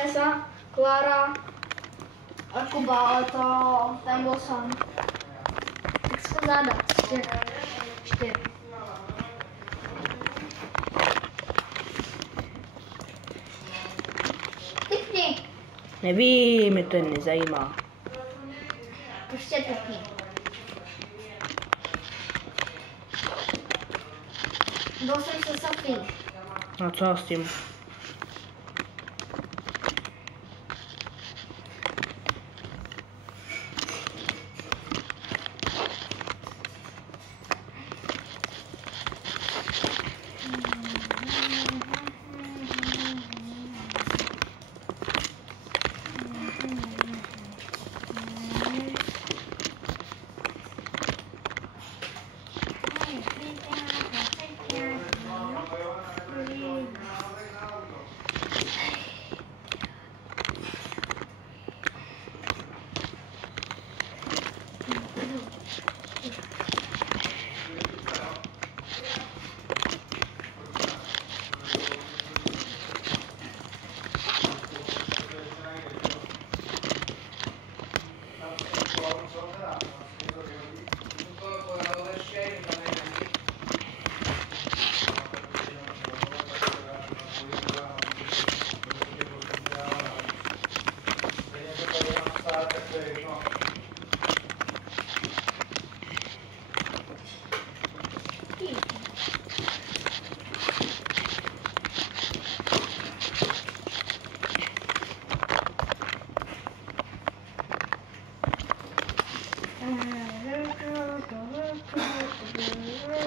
Vanessa, Klára a Kuba, ale to ten byl sám. Tak se to záda, 4. Typni. Nevím, mě to nezajímá. Prostě typni. Byl jsem se Sofí. A co s tím?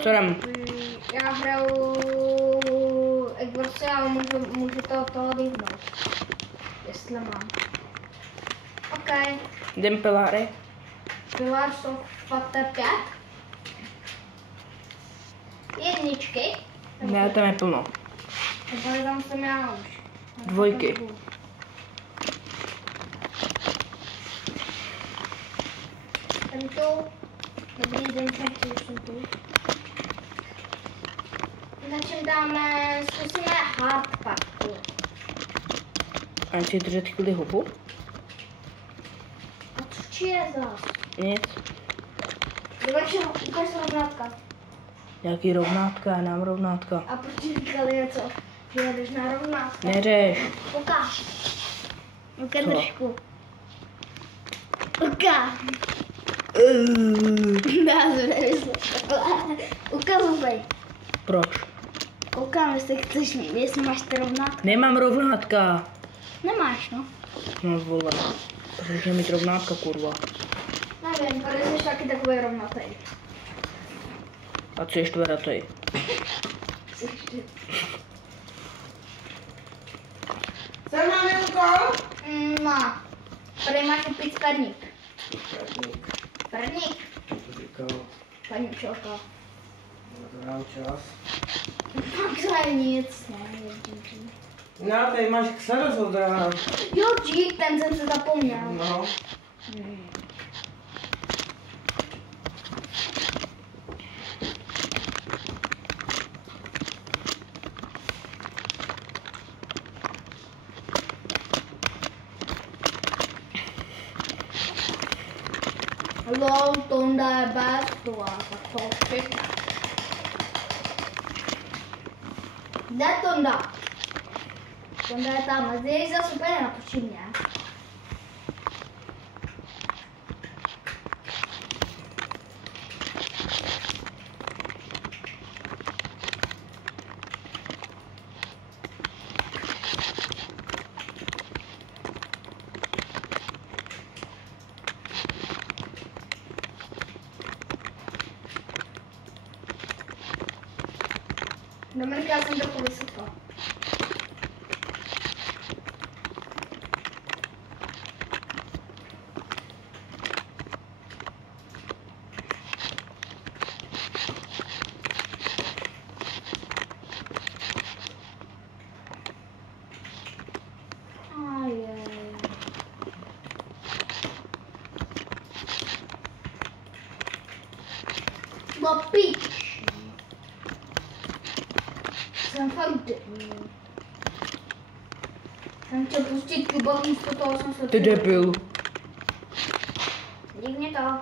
Co dám? Já hraju Egorce, ale můžu toho vyhnout. Jestli mám. OK. Jdem piláry. Pilar jsou fate 5. Jedničky. Ne, tam je plno. Tady tam jsem já už. 2. Jsem tu. Dobrý den, jsem tu. Začím dáme, zkusíme hardpacku. A chci držet chvíli hubu? A co je zas? Nic. Ukaž rovnátka. Jaký rovnátka, já nám rovnátka. A proč říkali něco? Že jedeš na rovnátka? Neřeš. Ukáž. Ukaž Co? trošku. Ukáž. Ukazujej. Proč? Koukám, jestli máš ty rovnátka. Nemám rovnátka. Nemáš, no. No vole. Protože mít rovnátka, kurva. Nevím, tady jsi taky takový rovnatý. A co je čtveratý? Co máme úkol? No. Tady máš opět perník. Perník? Říkal, Paní učitelka. to dám čas. Tak to je nic, ne, Gigi. No, tady máš Xerozoldra. Jo, G, ten jsem se zapomněl. No. Hello, Tonda je bestová, tak to všechno. Kde Tonda? Tonda je tam, zde zase úplně natočím, ne? Dominika, já jsem trochu vysypala. Papi! Jsem fakt... Jsem chtěl pustit Cubot, místo toho jsem se... Ty debil. Dík mě to.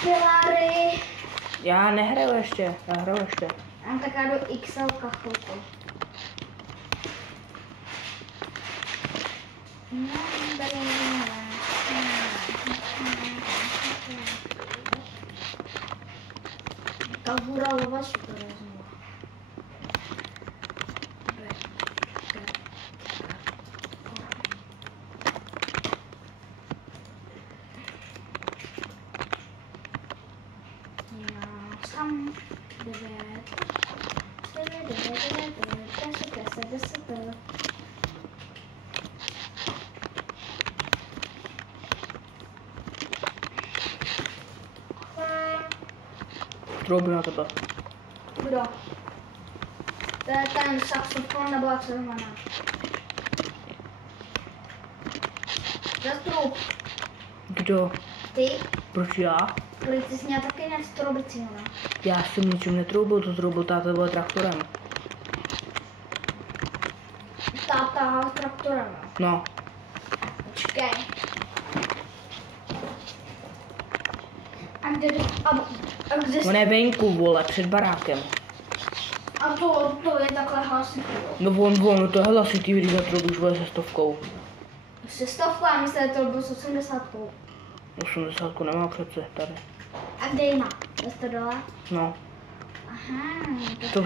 Pilary. Já nehraju ještě, já hraju ještě. Mám taká do XL kachluku. Kavura lova super vezmu. Sam 10. Troubu na tebe. Kdo? To je ten saxofon nebo jak se jmenuje? Zastrup. Kdo? Ty? Proč já? Protože ty jsi měl taky něco trubicí, ne? Já jsem ničím netroubil, to troubil táta byl traktorem. Táta traktorem. No, Počkej. A kde on je venku, vole, před barákem. A to je takhle hlasitý. No on, to je hlasitý, když zatroubíš vole se 100. Se 100, a myslím, že to byl s 80. 80 nemá přece tady. A kde ji má? Jste dole? No, Aha. to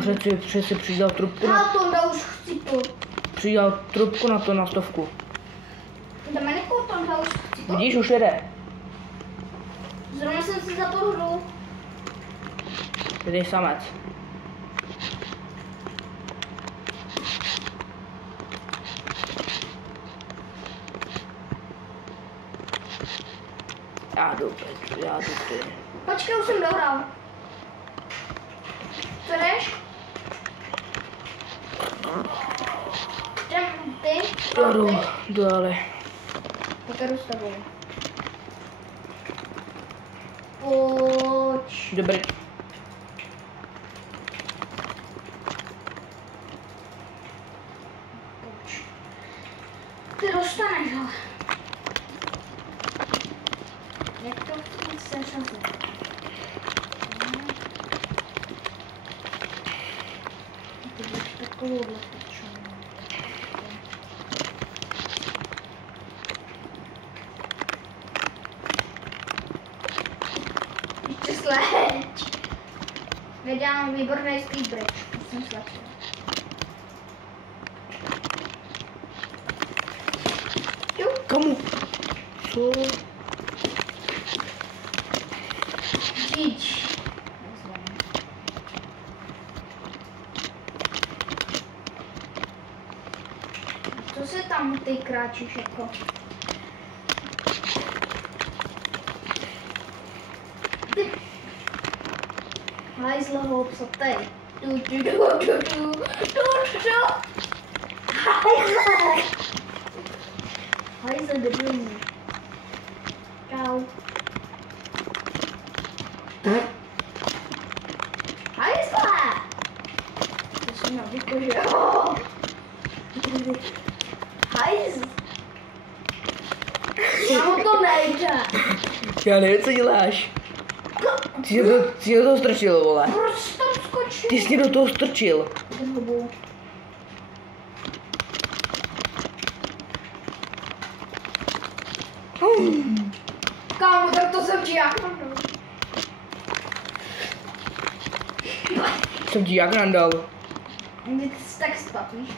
přece přidal trubku A na, to už chci to. přidal trubku na to na 100. Dominiku, to už chci to. Vidíš, už jede. Zrovna jsem si za to hru. Jde samec. Já jdu, Petr, já jdu ty. Počkej, už jsem dohrál. Co jdeš? Jdem ty? Já jdu ale. Tak jdu s tebou. Pojď. Dobrý. Pojď. Ty dostaneš, ale. Jak to chci se sazit? Ty budeš takovou lepičou. Ještě sleď. Nedělám výborný speed bridge. Musím slepšit. Kamu? Co? Říč. Co se tam ty kráčíš jako? Ty. Hajzlo houp, co tej? Hajzlo debilní. Čau. Hajzle! To jsem navíko, že jo? Hajzl. Kámo, to nejde. Já nevím, co děláš. Ty jsi do toho strčil, vole. Proč tam skočil? Ty jsi do toho strčil. Ten hubou. Kámo, tak to jsem ti jak nandal. Jsem ti jak nandal. Ty jsi tak spatvíš.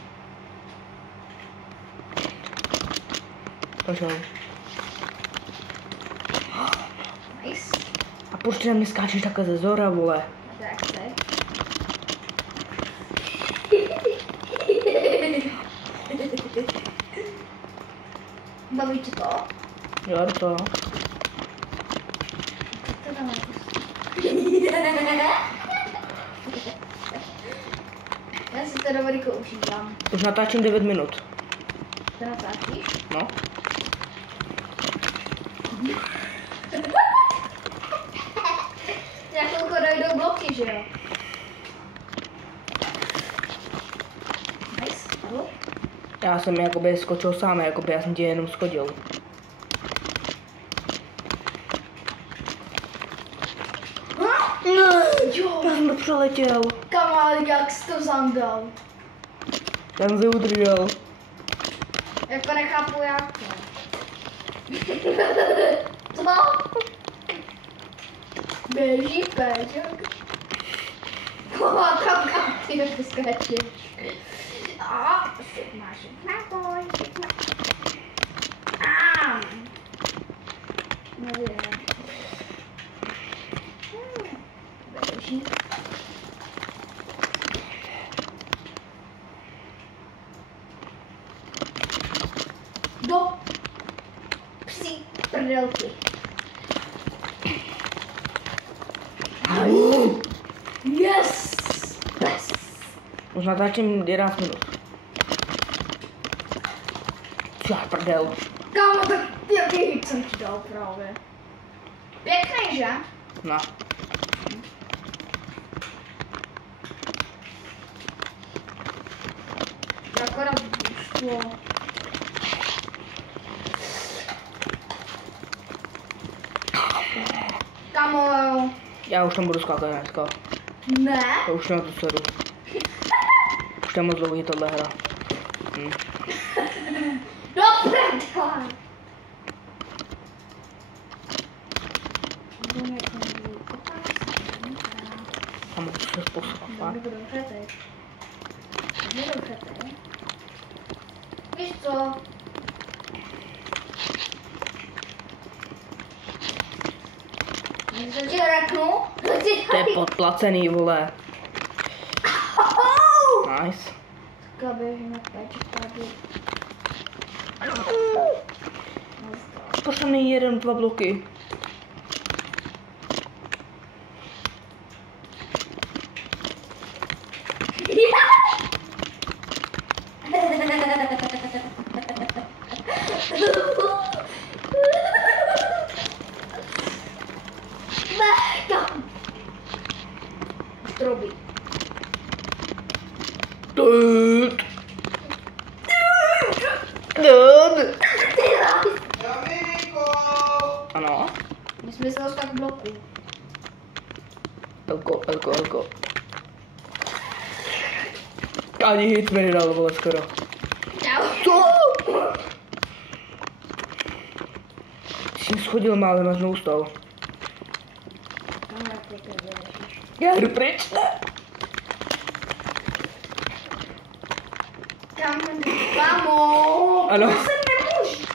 Pošel. Nice. A proč ty na mě skáčeš takhle ze zora, vole? Tak chceš. Baví tě to? Jo, to. Co tam máš? Já si to dobrýko užívám. Už natáčím 9 minut. To natáčíš? No. Za chvilku dojdou bloky, že jo? Já jsem jakoby skočil sám, jakoby já jsem tě jenom schodil. Jo. Já jsem to přeletěl. Kamal, jak jsi to zandal? Já jsem se udržel. Jako nechápu jak. Co? Běží péček. Tam kam ty nepuskáčeš. A máš nápoj. Nevím. Běží. Do psí prdelky. Yes! Yes! Už natáčím 11 minut. Já prdel. Kámo, tak jaký hit jsem ti dal právě. Pěkný, že? No. Akorát vyšlo. Kámo, Já už tam budu skákat dneska. ne? To už na tu sedu. Už tam moc dlouhý tohle hra. Do prdele! A můžu se poslouchat. Dobře teď. Dobře teď. Víš co? Co ti řeknu? To je podplacený, vole. Nice. Teďka běžíme péček tady. Pošlem mi 1-2 bloky. Troby. Ano. My jsme se dostali k bloku. Elko. Ani hit mi nedal, vole, skoro. Co? Jsi schodil málem a znovu stal. Já jdu pryč, ne? Kámo, Ano. to se nemůže.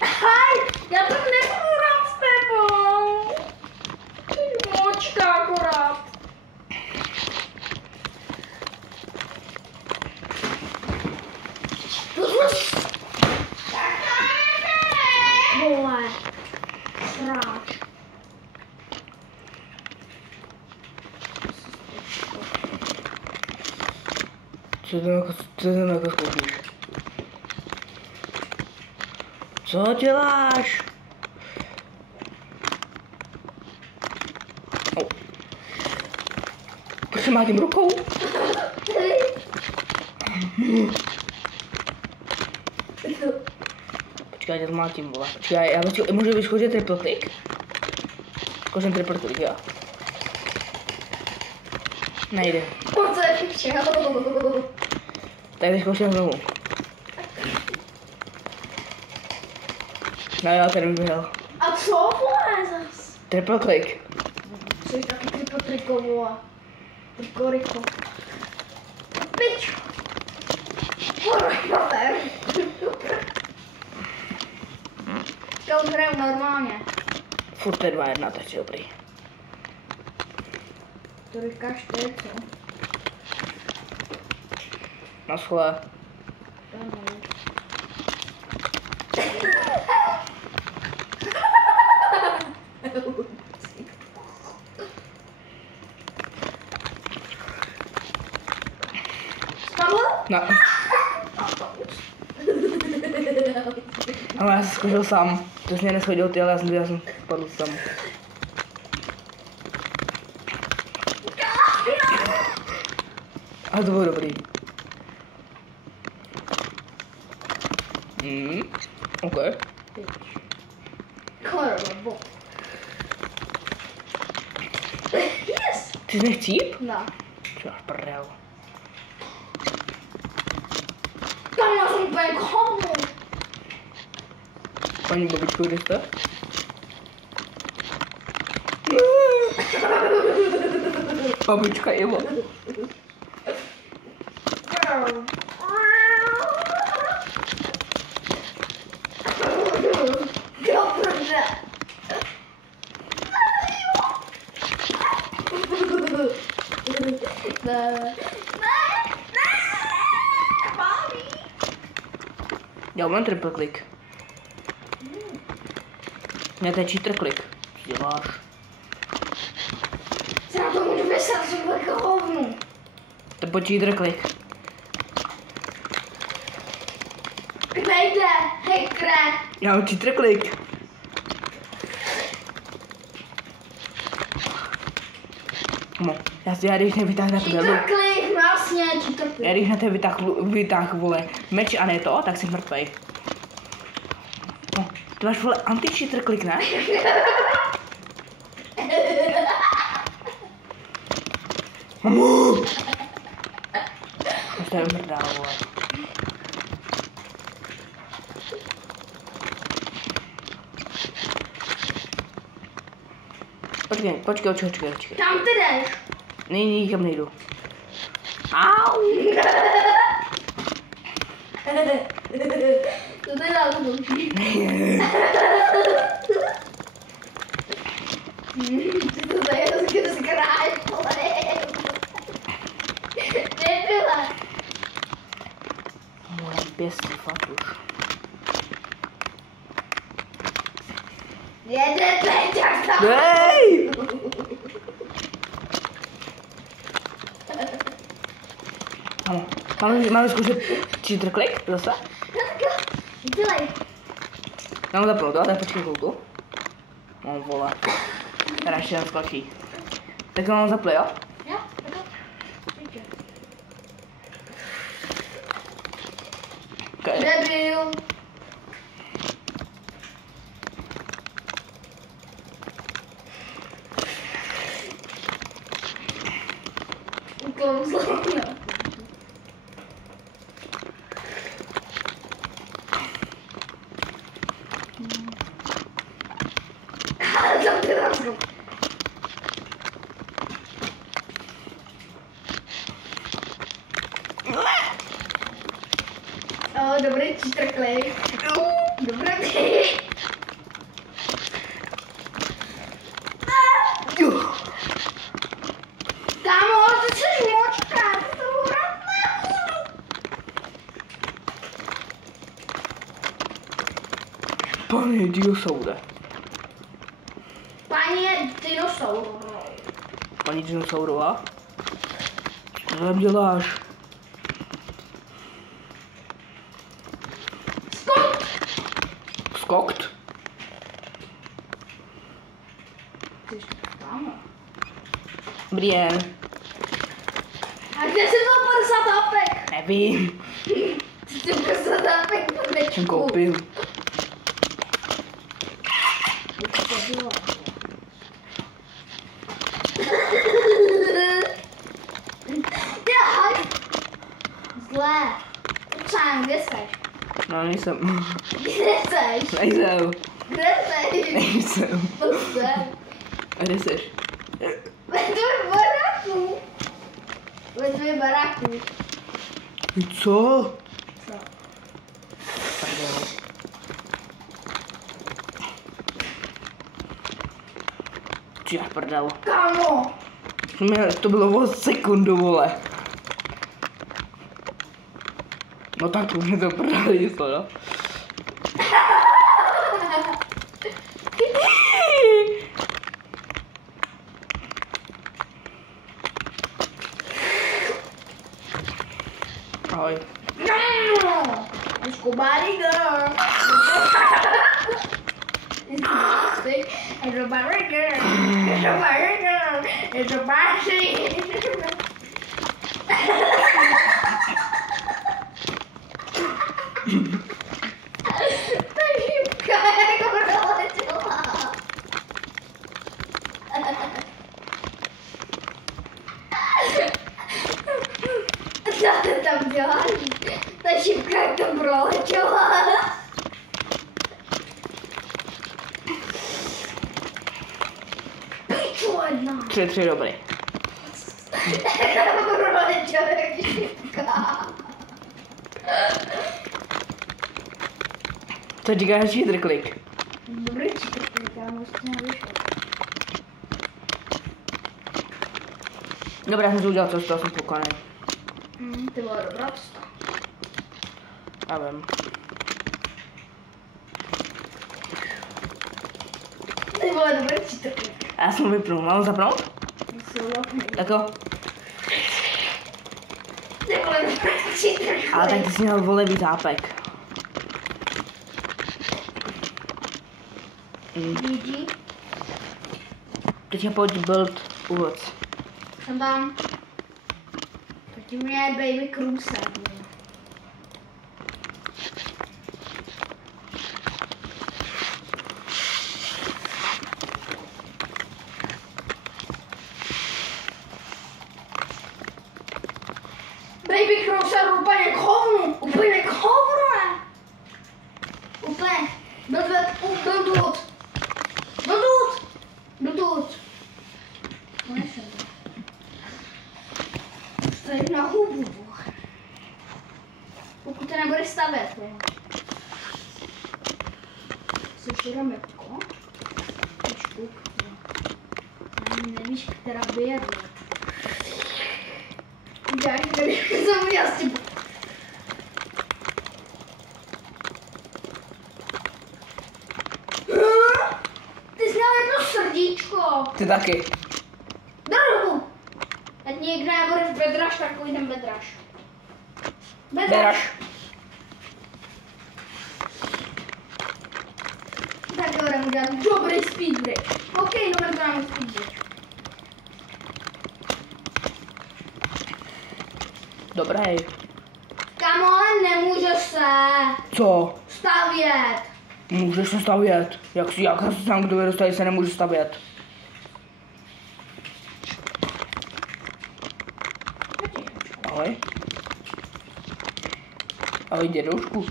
Hej, já to nebudu rád s tebou. Ty močka akorát. Vole, sráč. Co tam jako zkoušíš? Co děláš? Oh. Proč má tím rukou? Počkej, já to má tím, vole. Počkej, já můžu vyzkoušet triple click? Zkouším triple click, jo. Nejde. Moc se přišel. Tak vyzkouším znovu. No jo, ten vyhrál. A co vole zas? Triple click. Jsi taky triko, Trikoriko. Pič. Horor. Já už hraju normálně. Furt je 2-1, to je dobrý. To říkáš ty, co? Na schole. Spadl? No. Ale já jsem zkoušel sám. To jsi mě neschodil ty, ale já jsem spadl sám. A to bylo dobrý. OK. Chorobo. Yes! Ty jsi nechcíp? No. Čo, prdel. Tam máš úplně komu. Paní babičko, kde jste? Babička Ivo. Dobře. Ne. Baví. Já mám triple click. Ne, to je cheater click. Co děláš? Se na to můžu vysat, že bude jako hovnu. To je cheater click. Nejde, hekre. Já mám cheater click. No, já když nevytáhnu na tebe, Cheater klik, vlastně, cheater já klik. když na tebe vytáhnu, vole, meč a ne to, tak jsi mrtvej. No, ty máš, vole, anti-cheater click, ne? To je mrdá, vole. Počkej. Tam ty jdeš. Nikam nejdu. Au! To ty dál dobří. Ty to tady hezky zkráš, vole. Nebyla. Moje pěstí, fakt už. Jedete, jak tam. Hej! Ano, máme zkoušet cheater click zase? No tak jo, dělej. Já mám zapnout, ale počkej chvilku. No vole. Teda ještě tam skočí. Tak mám zapli, jo? Jo, tak jo. Víte. Okay. Debil. Ukouzlo. Tam ty rozum. Dobrý cheater click. Dobrý. Kámo, ty jsi močka, ty to vratné. Pane dinosaure. Paní dinosaur. Paní dinosaurová? Co tam děláš? Skok. Skokt? Ty jsi tam. Dobrý den. A kde jsi to 50 apek? Nevím. Ty jsi 50 apek po Jsem dečku. koupil. Zlé. Upsán, kde seš? No nejsem. Kde seš? Nejsem. Kde seš? Nejsem. Kde? A kde seš? Ve tvém baráku. Ve tvém baráku. Co? Co? Pardon. Ty prdel. Kámo. To bylo o sekundu, vole. No tak to mě to prdel jísto, no. Ahoj. Escobari girl. Escobari girl. Escobari girl. Escobari. Ta šipka jako proletěla. Co ty tam děláš? Ta šipka jak to proletěla. Piču jedna. 3, dobrý. Proletěla jak šipka. To říkáš cheater klik. Dobrý čtyři, kámo, ještě nevyšlo. Dobrá, jsem si udělal co, jsem spokojený. Ty vole, dobrá cesta. Já vím. Ty vole, dobrý čtyři. A já jsem vypnul, mám ho zapnout? Tak jo. Ty vole, dobrý čtyři. Ale tak ty jsi měl vole víc zápek. GG. Teď pojď build úvod. Jsem tam. Proti mě je Baby Cruiser. Baby Cruiser úplně k hovnu. Úplně k hovnu, ne? Úplně. Byl důvod. Tady na hubu. Pokud to nebude stavět, jo. Což je metko. Počku. Ani nevíš, která by je. Uděláš, když jsem udělal s tím. Ty jsi měl jedno srdíčko. Ty taky. Drogu! Ať někdo nebude v bedraž, tak půjdem bedraž. Beraš. Tak jo, budeme udělat dobrý speed break. OK, no dáme speed break. Dobrý. Kamo, ale nemůže se Co? stavět. Můžeš se stavět. Jak si sám kdo vyrostají se nemůže stavět. Ahoj. Ahoj dědoušku.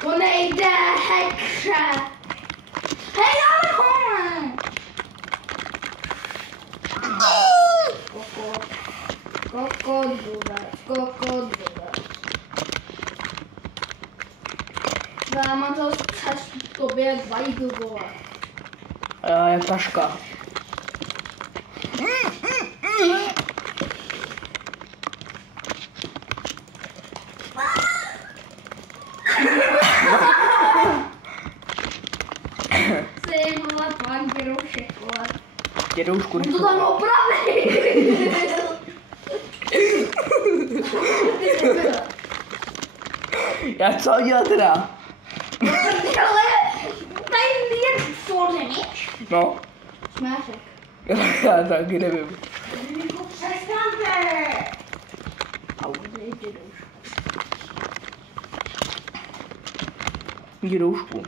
To nejde, hekře. Hej, ale home. Kokot bude. Já mám to přes tobě 2 vole. A já jak taška. Ty vole, pán dědoušek, vole. Dědoušku, To tam opravil. Já co dělat teda? Ale tady je solzenič. No. Smášek. Já taky nevím. Přestaňte. Au. Dědoušku.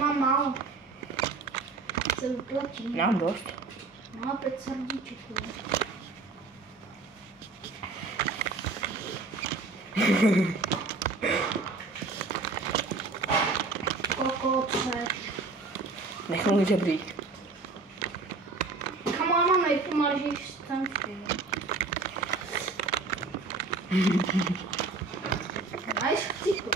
Mám málo. Se vyplatí. Mám dost. Mám 5 srdíček. Kokot seš. Nechnu mi žebřík. Kamo, já mám nejpomalejší stanky. Nice, chcíku.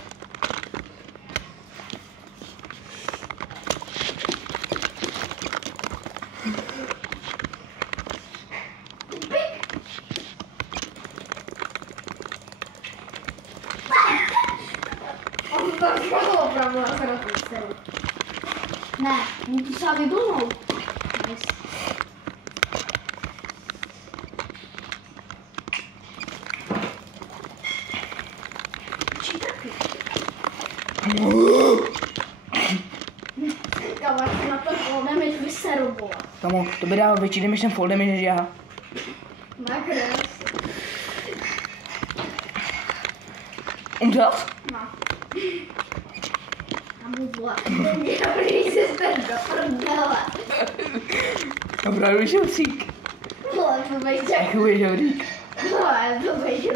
To bylo opravdu na to. Ne, musíš se vyblnout. Nice. Čítaky. Kamaš, na to full damage vyseru, vole. Kamo, to by dával větší damage ten full damage než já. Nakres. Umřel? No. Kamu, vole, ten dělný systém do prdele. Opravdu žebřík. Vole, to bejde. Jakoby žebřík. Vole, to bejde.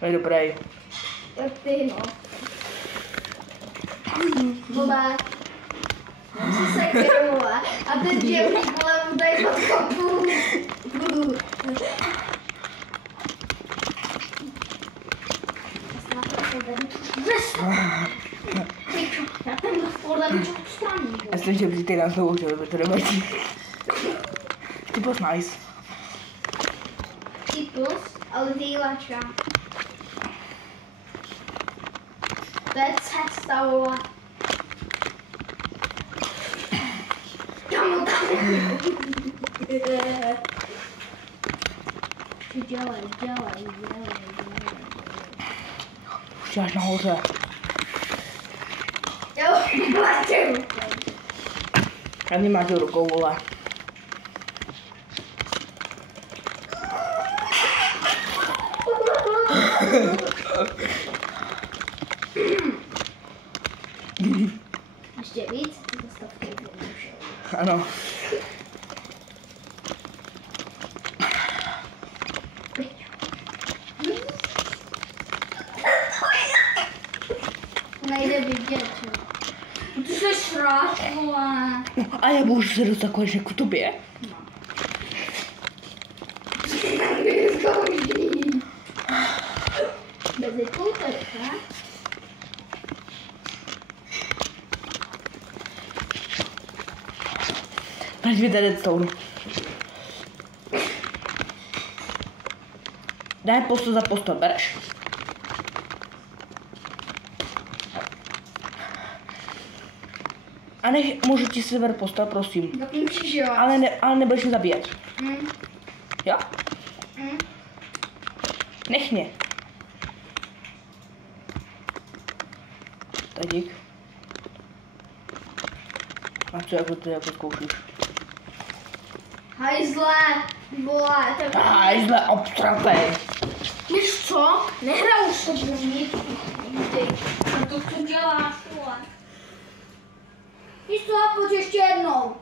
To je dobrý. Jak ty, no. Vole. Já si sekeru, vole. A ten dělník, vole, mu tady pod kopu. Já ten podle mě odstraním. Já jsem žebřík teď nám znovu chtěl, to nevadí. Ty byl nice. Typus, ale výlačka. To je cesta, vole. Kamu tam dělej. Už děláš nahoře. Jo, máte Já nemáš rukou, vole. ještě víc? Zastavky jednoduše. Ano. Nejde vidět, jo. Ty jsi šráč, vole. A já můžu se dostat konečně k tobě? Bez poutek, ne? Proč mi tady stone? Daj posto za posto, bereš? A nech, můžu ti si ver posta, prosím. Dokončíš, jo. Ale nebudeš mě zabíjet. Jo? Nech mě. Tak dík. A co jako ty jako zkoušíš? Hajzle, vole, to je... Hajzle, obstratej. Víš co? Nehraju se brnit. A to co děláš, vole? Víš co, pojď ještě jednou.